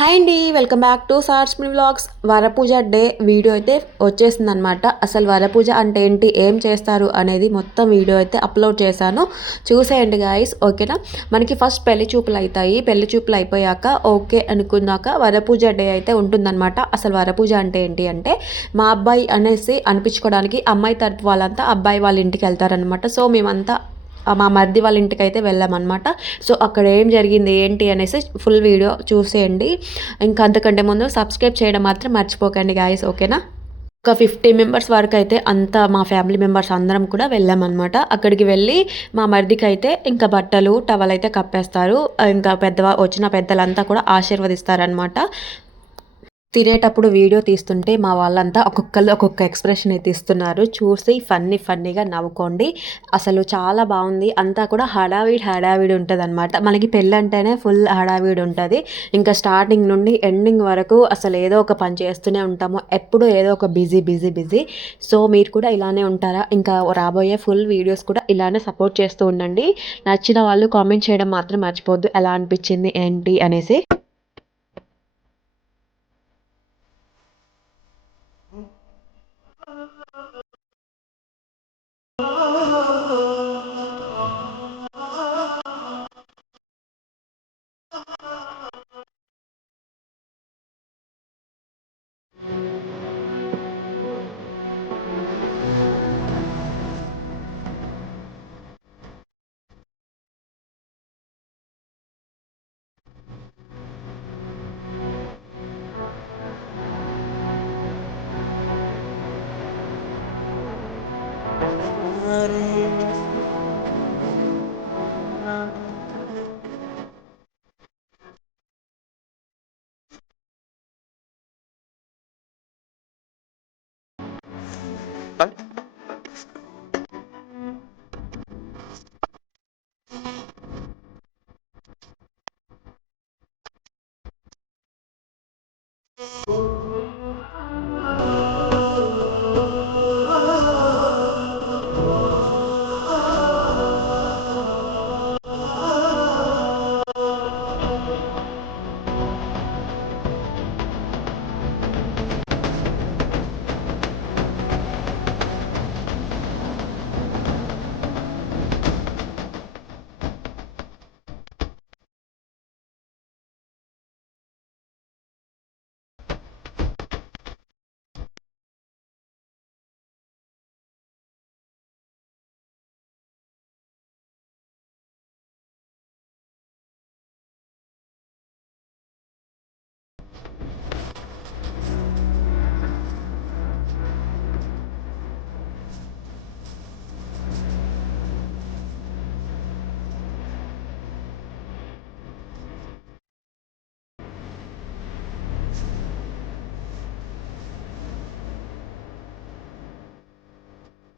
Hi అండి. Welcome back to సార్స్ mini vlogs. వరపూజ డే వీడియో అయితే వచ్చేసిందనమాట. అసలు వరపూజ అంటే ఏంటి, ఏం చేస్తారు అనేది మొత్తం వీడియో అయితే అప్లోడ్ చేశాను. చూసేయండి గాయస్, ఓకేనా. మనకి ఫస్ట్ పెళ్లి చూపులు అవుతాయి. పెళ్లి చూపులు అయిపోయాక ఓకే అనుకున్నాక వరపూజ డే అయితే ఉంటుందన్నమాట. అసలు వరపూజ అంటే ఏంటి అంటే, మా అబ్బాయి అనేసి అనిపించుకోవడానికి అమ్మాయి తరపు వాళ్ళంతా అబ్బాయి వాళ్ళ ఇంటికి వెళ్తారనమాట. సో మేమంతా మా మరిది వాళ్ళ ఇంటికి అయితే వెళ్ళామన్నమాట. సో అక్కడ ఏం జరిగింది ఏంటి అనేసి ఫుల్ వీడియో చూసేయండి. ఇంకా అంతకంటే ముందు సబ్స్క్రైబ్ చేయడం మాత్రం మర్చిపోకండి గాయస్, ఓకేనా. ఒక 50 మెంబర్స్ వరకు అయితే అంతా మా ఫ్యామిలీ మెంబర్స్ అందరం కూడా వెళ్ళామన్నమాట. అక్కడికి వెళ్ళి మా మరిదికి అయితే ఇంకా బట్టలు టవల్ అయితే కప్పేస్తారు. ఇంకా వచ్చిన పెద్దలంతా కూడా ఆశీర్వదిస్తారనమాట. తినేటప్పుడు వీడియో తీస్తుంటే మా వాళ్ళంతా ఒక్కొక్కళ్ళు ఒక్కొక్క ఎక్స్ప్రెషన్ అయితే ఇస్తున్నారు. చూసి ఫన్నీగా నవ్వుకోండి. అసలు చాలా బాగుంది. అంతా కూడా హడావిడి ఉంటదనమాట. మనకి పెళ్ళంటేనే ఫుల్ హడావిడి ఉంటది. ఇంకా స్టార్టింగ్ నుండి ఎండింగ్ వరకు అసలు ఏదో ఒక పని చేస్తూనే ఉంటాము. ఎప్పుడూ ఏదో ఒక బిజీ. సో మీరు కూడా ఇలానే ఉంటారా? ఇంకా రాబోయే ఫుల్ వీడియోస్ కూడా ఇలానే సపోర్ట్ చేస్తూ ఉండండి. నచ్చిన వాళ్ళు కామెంట్ చేయడం మాత్రం మర్చిపోవద్దు. ఎలా అనిపించింది ఏంటి అనేసి.